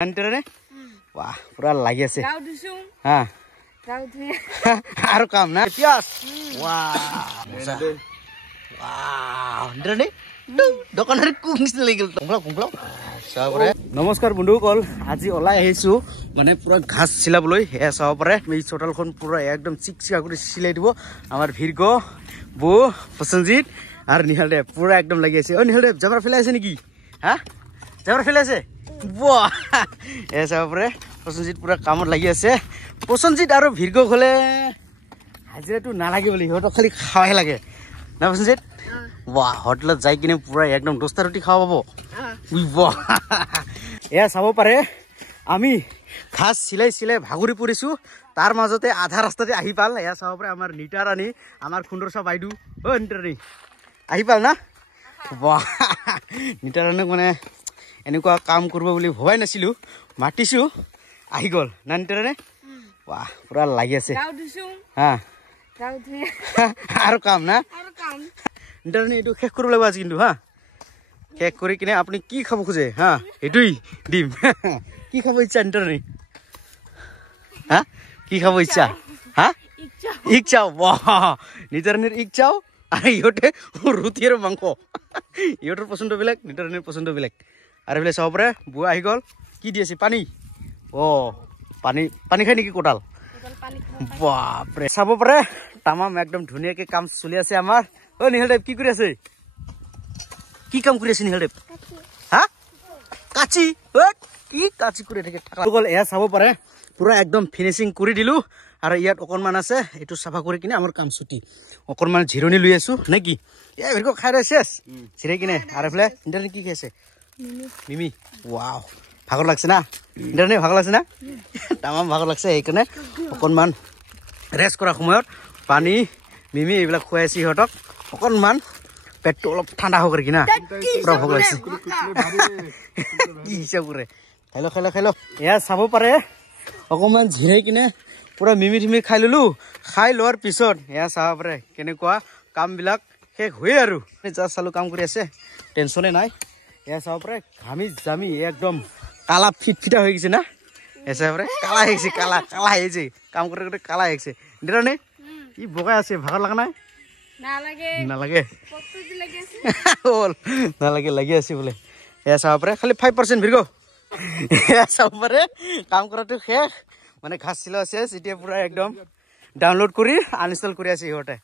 নে বাহ পুৰা লাগি আছে হ্যাঁ আৰ কাম না পিয়াস দোকানেৰ নমস্কাৰ বন্ধুসকল আজি ওলাই আহিছো মানে পুৰা ঘাস ছিলাবলৈ এয়া চাব পাৰে এই চোতালখন পুৰা একদম চিকচিকা কৰি চিলাই দিব আমাৰ ভিৰগ বু প্ৰসঞ্জিত আৰু নিহাল দেৱ পুৰা একদম লাগি আছে ও নিহাল দেৱ জাবৰ ফেলাই আছে নেকি হা জাবৰ ফেলাই আছে বাহ এয়া চাব পাৰে প্ৰসঞ্জিত পুৰা কামত লাগি আছে প্ৰসঞ্জিত আৰু ভিৰগ হলে হাজিৰাটো নালাগে বুলি সিহঁতক খালি খাওয়াই লাগে না প্ৰসঞ্জিত वाह होटल जाई किने पूरा एकदम दोस्ता रोटी खावा पाबो वाह এয়া চাব পাৰে আমি ঘাস সিলাই সিলাই ভাগুৰি পৰিছো তাৰ মাজতে আধা ৰাস্তাতে আহি পাল এয়া চাব পাৰে আমাৰ নিটা ৰাণী আমাৰ খুন্দৰসা বাইদু ও নিটা ৰাণী আহি পাল না वाह নিটা ৰাণীক মানে এনেকুৱা কাম কৰিব বুলি ভবাই নাছিলো মাতিছো আহি গল না নিটা ৰাণী वाह পুৰা লাগি আছে হা আৰু কাম না ইন্টাৰনি এটু শেষ কৰিব লাগিব আজি কিন্তু হা শেষ কৰি কিনে আপুনি কি খাব খোজে হা এটুই দিম কি খাব ইচ্ছা ইন্টারনি হা কি খাব ইচ্ছা হা ইচ্ছা বাহ নিটাৰনিৰ ইচ্ছাও আৰু ইহঁতে ৰুটি আৰু মাংস ইহঁতৰ পছন্দ বেলেগ নিটাৰনিৰ পছন্দ বেলেগ আৰু এফালে চাব পাৰে বুৱা আহি গল কি দি আছে পানী ও পানী পানী খাই নেকি কোটাল বাপৰে চাব পাৰে তামাম একদম ধুনীয়াকে কাম চলি আছে আমাৰ ও নিহাল দেৱ কি কৰি আছে কি কাম কৰি আছে নিহাল দেৱ হা কাচি কি কাচি কৰি থাকে গল এয়া চাব পাৰে পুৰা একদম ফিনিশিং কৰি দিলো আৰু ইয়াত অকনমান আছে এটো সাফা কৰি কিনে আমাৰ কাম ছুটি অকনমান জিৰণি লৈ আছো নেকি এ ভিৰক খাই শেষ চিৰাই কিনে আৰু এফালে ইন্টাৰনেট কি আছে মিমি ওয়াও ভাগৰ লাগছে না ইন্টাৰনেট ভাগৰ লাগছে না তামাম ভাগৰ লাগছে এইকাৰণে অকনমান ৰেষ্ট কৰা সময়ত পানী মিমি এইবিলাক খুৱাইছি হতক অকনমান পেটটো অলপ ঠাণ্ডা হৈ কি না পুৰা ভোক লাগিছে কি হিচাপ কৰে খাইলো খাইলো খাইলো এয়া চাব পাৰে অকনমান ঝিৰাই কিনে পুৰা মিমি ঠিমি খাই ললো খাই লোৱাৰ পিছত এয়া চাব পাৰে কেনেকুৱা কামবিলাক শেষ হৈ আৰু জাষ্ট চালু কাম কৰি আছে টেনচনে নাই এয়া চাব পাৰে ঘামি জামি একদম কালা ফিটফিটা হৈ গৈছে না এয়া চাব পাৰে কালা আহিছে কালা কালা আহিছে কাম কৰি কৰি কালা আহিছে নিৰানে ই বগাই আছে ভাগৰ লগা নাই নালাগে নালাগে নালাগে লাগি আছে বোলে এয়া চাব পাৰে খালি 5% ভিৰগ এয়া চাব পাৰে কাম কৰাটো শেষ মানে ঘাস চিলা আছে এতিয়া পুৰা একদম ডাউনলোড কৰি আনইনষ্টল কৰি আছে ইহঁতে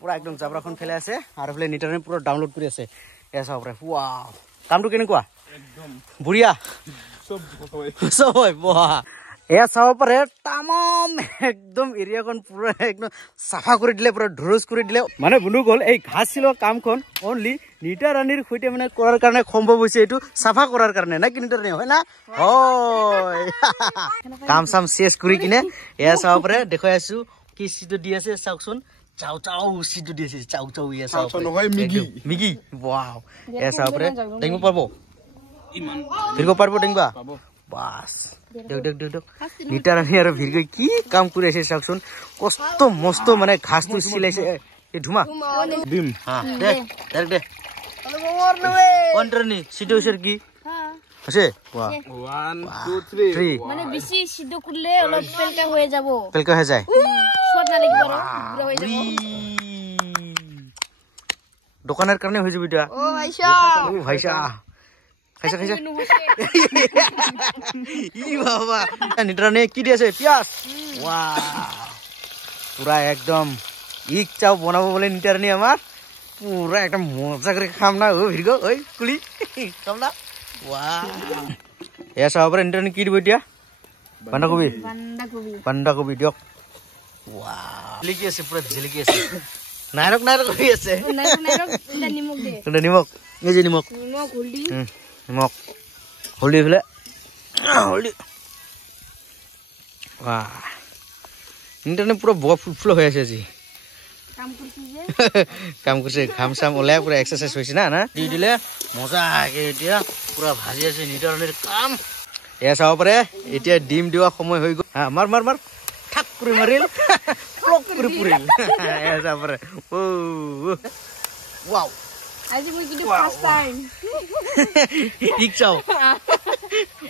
পুৰা একদম জাবৰাখন ফেলাই আছে আৰু ফেলে নিটাৰনে পুৰা ডাউনলোড কৰি আছে এয়া চাব পাৰে ওৱাও কামটো কেনেকুৱা একদম বঢ়িয়া সব হয় বাহ এয়া চাব পাৰে তামাম একদম এৰিয়াখন পুৰা একদম সাফা কৰি দিলে পুৰা ধৰজ কৰি দিলে মানে বন্ধু গল এই ঘাস চিলোৱা কামখন অনলি নিটা ৰাণীৰ সৈতে মানে কৰাৰ কাৰণে সম্ভৱ হৈছে এইটো সাফা কৰাৰ কাৰণে না কিনিটা ৰাণী হয় না হয় কাম চাম শেষ কৰি কিনে এয়া চাব পাৰে দেখুৱাই আছো কি সিটো দি আছে চাওকচোন চাও চাও সিটো দি আছে চাও চাও এয়া চাও নহয় মিগি মিগি ওয়াও এয়া চাব পাৰে দেখিব পাৰব ইমান দেখিব পাৰব দেখিবা বাস দেখ দেখ দেখ দেখ নিটা ৰানী আৰু ভিৰগ কি কাম কৰি আছে চাওকচোন কষ্ট মস্ত মানে ঘাসটো সিলাইছে এই ধুমা ডিম হ্যাঁ দেখ দেখ দেখ কন্ট্রনি সিটোসের কি আছে 1 2 3 মানে বেশি সিদ্ধ করলে অলপ পেলকা হয়ে যাব পেলকা হয়ে যায় সোয়াদ না লাগবে পুরো হয়ে যাব দোকানের কারণে হয়ে যাবে এটা ও ভাইসা ও ভাইসা খাইছা খাইছা ই বাবা নিটারনে কি দিয়েছে পিয়াস ওয়াও পুরা একদম ইক চাও বানাবো বলে নিটারনি আমার পুরা একদম মজা করে খাম না ও ভিরগ ওই কুলি খাম না ওয়াও এসা আবার নিটারনি কি দিব দিয়া বান্ধাকপি বান্ধাকপি দিয়ক ওয়াও লিখি আছে পুরা ঝিলকি আছে নারক নারক হই আছে নারক নিমক দে এটা নিমক এই যে নিমক নিমক হলদি নিমক হলদি ফেলে হলদি বাহ ইন্টারনেট পুরো বক ফুল হয়ে আছে আজি কাম করছি যে কাম করছে ঘাম সাম ওলাই পুরো এক্সারসাইজ হইছে না না দি দিলে মজা আগে এতিয়া পুরো ভাজি আছে নিটারনের কাম এয়া চাব পাৰে এতিয়া ডিম দিওয়া সময় হৈ গল হ্যাঁ মাৰ মাৰ মাৰ ঠাক কৰে মাৰিল প্লক কৰে পুৰিল এয়া চাব পাৰে ও ওয়াও আজি মই কিন্তু ফাৰ্স্ট টাইম ঠিক চাও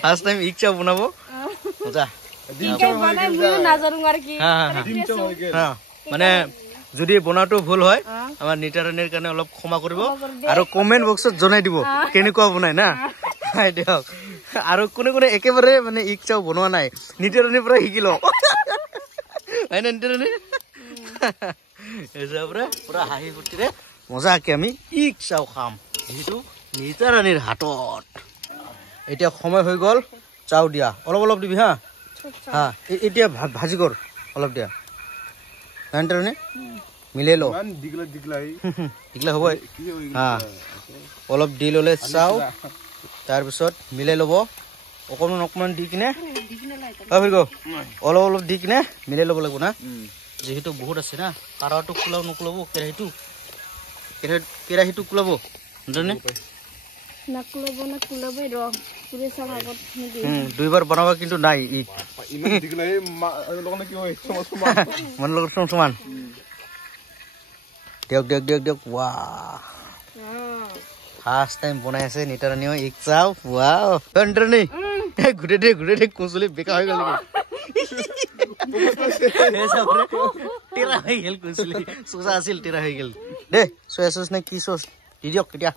ফাৰ্ষ্ট টাইম ইক চাও বনাব মজা কেক বনাই মই নাজানো আৰ কি হা মানে যদি বনাটো ভুল হয় আমাৰ নিতাৰাণীৰ কাৰণে অলপ ক্ষমা কৰিব আৰু কমেন্ট বক্সত জনাই দিব কেনেকুৱা বনাই না দিয়ক আৰু কোনে কোনে একেবাৰে মানে ইক চাও বনোৱা নাই নিতাৰাণীৰ পৰা শিকি লওক হয় না নিতাৰাণী এসবৰে পুৰা হাঁহি ফুৰ্তিৰে মজাকে আমি ইক চাও খাম যিটো নিতাৰাণীৰ হাতত এতিয়া সময় হৈ গ'ল চাও দিয়া অলপ অলপ দিবি হা হা এতিয়া ভাজি কৰ অলপ দিয়া নিতাৰাণী মিলাই ল দিগলা হ'ব হা অলপ দি ল'লে চাও তাৰপিছত মিলাই ল'ব অকণমান দি কিনে অলপ অলপ দি কিনে মিলাই ল'ব লাগিব না যেহেতু বহুত আছে না কাৰাটো খোলাও নোখোলাব কেৰাহীটো খোলাব দুইবাৰ বনাবা কিন্তু নাই মোৰ লগত সমান দিয়ক দিয়ক দিয়ক দিয়ক ৱা ফাৰ্ষ্ট টাইম বনাই আছে নিতাৰাণীও ইক চাও ৱাও নিতাৰাণী ঘূৰে দে কুচলি বেকা হৈ গ'ল টেৰা হৈ গ'ল কুচলি চোচা আছিল টেৰা হৈ গ'ল দে চয়া চচ নে কি চচ দি দিয়ক এতিয়া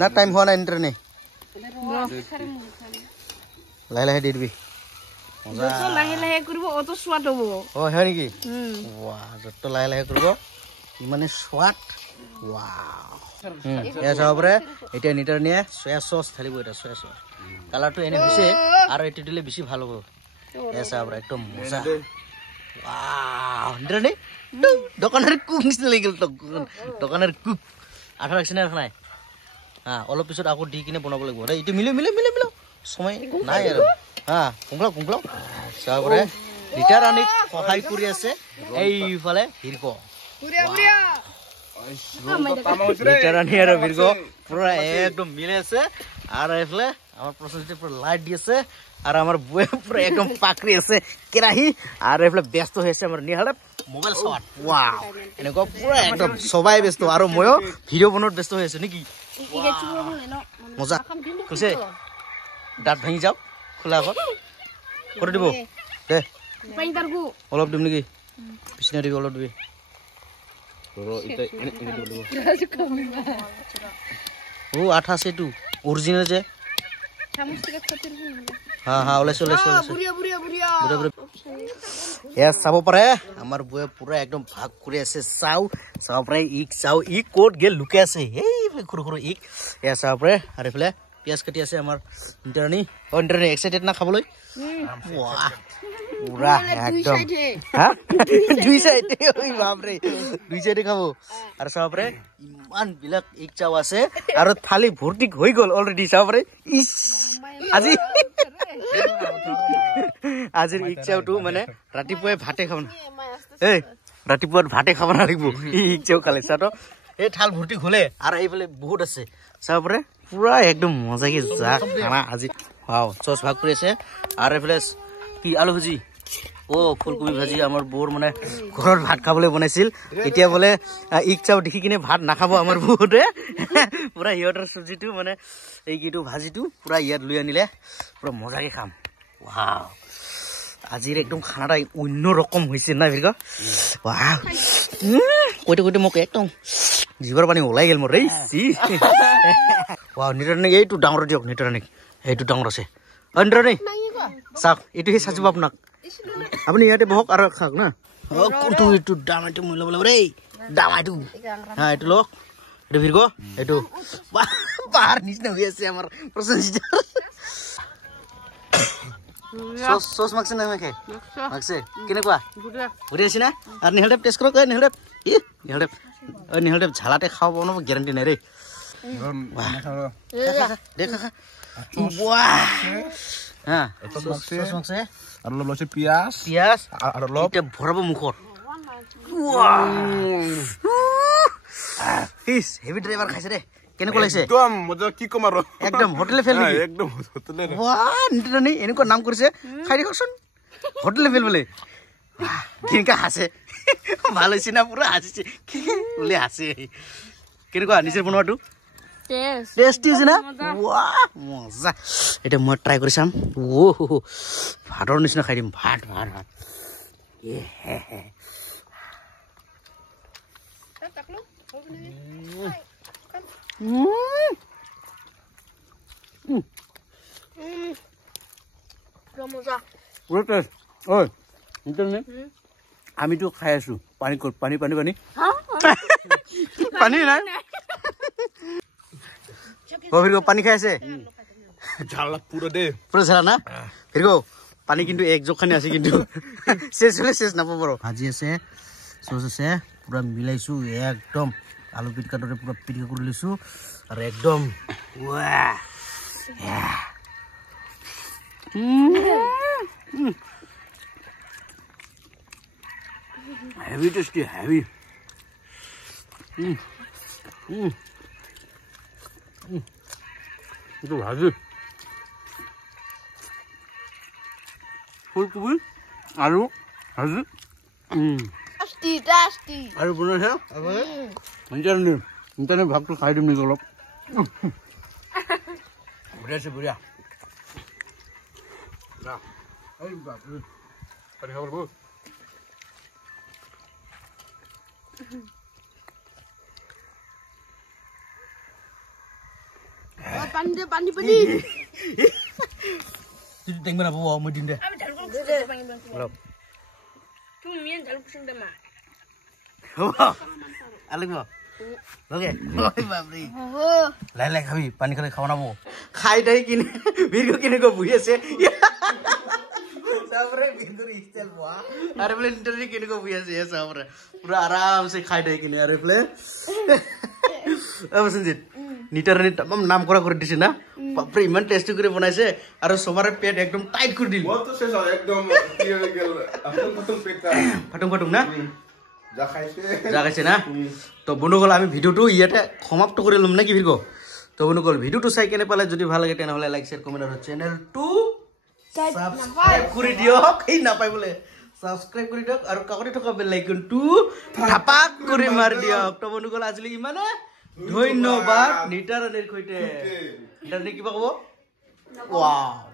না টাইম হোৱা নাই নিতাৰাণী লাহে লাহে দি দিবি লাহে লাহে কৰিব অত সোৱাদ হ'ব অ হয় নেকি ৱা যত লাহে লাহে কৰিব ইমানে সোৱাদ ৱাও এতিয়া নিতাৰাণীয়ে চয়া চচ ঢালিব এটা চয়া চচ কালাৰটো এনে হৈছে আৰু এইটো দিলে বেছি ভাল হ'ব একদম মজা ৱাও নিতাৰাণী দোকানৰ কুক নিচিনা লাগি গ'ল দোকানৰ কুক আঠা ৰাখিছে নাই হা অলপ পিছত আকৌ দি কিনে বনাব লাগিব এইটো মিলে সময় নাই আৰু হা কুংকলাও চাবৰে নিতাৰাণীক সহায় কৰি আছে এইফালে হিৰক নিতাৰাণী আৰু হিৰক পুৰা একদম মিলে আছে আৰু এইফালে আমাৰ প্ৰচেছটো পুৰা লাইট দি আছে আৰু আমাৰ বয়ে পুৰা একদম পাকৰি আছে কেৰাহী আৰু এইফালে ব্যস্ত হৈ আছে আমাৰ নিহালে মোবাইল চোৱাত ৱাও এনেকুৱা পুৰা একদম সবাই ব্যস্ত আৰু ময়ো ভিডিঅ' বনোৱাত ব্যস্ত হৈ আছো নেকি মজা কৈছে দাঁত ভাঙি যাওক খোলা আগত কৰি দিব দে অলপ দিম নেকি বিচনা দিবি অলপ দিবি ও আঠা আছে এইটো অৰিজিনেল যে হা হা ওলাইছে চাব পাৰে আমাৰ বয়ে পুৰা একদম ভাগ কৰি আছে চাব পাৰে ইক ক'ত গেল লুকাই আছে এইফালে সৰু ইক চাব পাৰে আৰু এইফালে পিঁয়াজ কাটি আছে আমাৰ নিতাৰাণী এক্সাইটেড না খাবলৈ পুৰা একদম দুই চাইডে খাব আৰু চাব পাৰে ইমান বিলাক ইক চাও আছে আৰু থালি ভৰ্তি হৈ গ'ল অলৰেডি চাব পাৰে আজিৰ ইক চাওটো মানে ৰাতিপুৱাই ভাতে খাব না ৰাতিপুৱাত ভাতে খাব নালাগিব ইক চাও খালে চাটো এই থাল ভৰ্তি হ'লে আৰু এইফালে বহুত আছে চাব পাৰে পুৰা একদম মজাকে যা খানা আজি চচ ভাগ কৰি আছে আৰু এইফালে কি আলু ভাজি ফুলকবি ভাজি আমাৰ বৌৰ মানে ঘৰত ভাত খাবলৈ বনাইছিল এতিয়া বোলে ইক চাও দেখি কিনে ভাত নাখাব আমাৰ বৌতে পুৰা সিহঁতৰ চব্জিটো মানে এইটো ভাজিটো পুৰা ইয়াত লৈ আনিলে পুৰা মজাকে খাম ৱাও আজিৰ একদম খানাটা অন্য ৰকম হৈছে না ভিৰক ৱাও কৈতে মোক একদম জিভাৰ পানী ওলাই গ'ল মোৰ ৱাও নিতাৰাণীক এইটো ডাঙৰ দিয়ক নিতাৰাণীক এইটো ডাঙৰ আছে নিতাৰাণী চাওক এইটোহে চাজিব আপোনাক আপুনি ইয়াতে বহক আৰু খাওক না কোনটো এইটো দামাইটো মই ল'ব লাগিব দেই দামাইটো হা এইটো লওক এইটো ভিৰক এইটো পাহাৰ নিচিনা হৈ আছে আমাৰ চচ মাগছে না মাগছে কেনেকুৱা ঘূৰি আছে না আৰু নিহালদেৱ টেষ্ট কৰক নিহালদেৱ ঝালাতে খাব বনাব গেৰাণ্টি নাই দেই ভৰাব মুখত হেভি ড্ৰাইভাৰ খাইছে দে কেনেকুৱা লাগিছে কি কম আৰু একদম হোটেলে ফেল নিতাৰাণী এনেকুৱা নাম কৰিছে খাই দিয়কচোন হোটেলে ফেল বোলে কেনেকুৱা হাসে ভাল হৈছে না পুৰা হাসিছে বোলে হাসে কেনেকুৱা নিজে বনোৱাটো টেষ্টি হৈছে না মজা এতিয়া মই ট্ৰাই কৰি চাম ভাতৰ নিচিনা খাই দিম ভাত ভাত ভাত আমিতো খাই আছো পানী ক'ত পানী পানী পানী পানী নাই পানী খাই আছে পুরো ঝালা না ফিরগো পানী কিন্তু এক জোখানি আছে কিন্তু শেষ হলে শেষ নাপাব পাৰো ভাজি আছে সস আছে পুৰা মিলাইছো একদম আলু পিটকাটৰে পুৰা পিটকা কৰি লৈছো আৰু একদম ওয়াহ heavy tasty heavy itu ভাজি ফুলকবি আলু ভাজি আৰু বনাইছে ইণ্টাৰনেট ভাগটো খাই দিম নেকি অলপ বঢ়িয়া আছে বঢ়িয়া পানী খাব লাগিব পানী তুই টেং বনাব মই দিম দে লাই খাবি পানী খালে খাব নাব খাই তাই কিনে ভিডিঅ' কেনেকৈ বহি আছে আরে বলে ইন্টারনেট কেনেকৈ বহি আছে চাবরে পুরা আরাম সে খাই তাই কিনে আরে বলে সঞ্জিত নিটারনি নাম করা করে দিছে না বাপরে ইমান টেস্টি করে বনাইছে আর সবার পেট একদম টাইট করে দিল বহুত শেষ হয় একদম কি হয়ে গেল আপন প্রথম পেটটা ফাটুং ফাটুং না যা খাইছে না তো বন্ধুসকল আমি ভিডিওটো ইয়াতে সমাপ্ত কৰি লম নাকি ভিডিও তো বন্ধুসকল ভিডিওটো চাই কেনে পালে যদি ভাল লাগে তেনেহলে লাইক শেয়ার কমেন্ট আৰু চেনেলটো সাবস্ক্ৰাইব কৰি দিয়ক এই নাপাই বলে সাবস্ক্ৰাইব কৰি দিয়ক আৰু কাকতি থকা বেল আইকনটো থাপাক কৰি মাৰ দিয়ক তো বন্ধুসকল আজিলৈ ইমানে ধন্যবাদ নিটাৰনিৰ সৈতে নিটাৰনি কিবা ক'ব ৱাও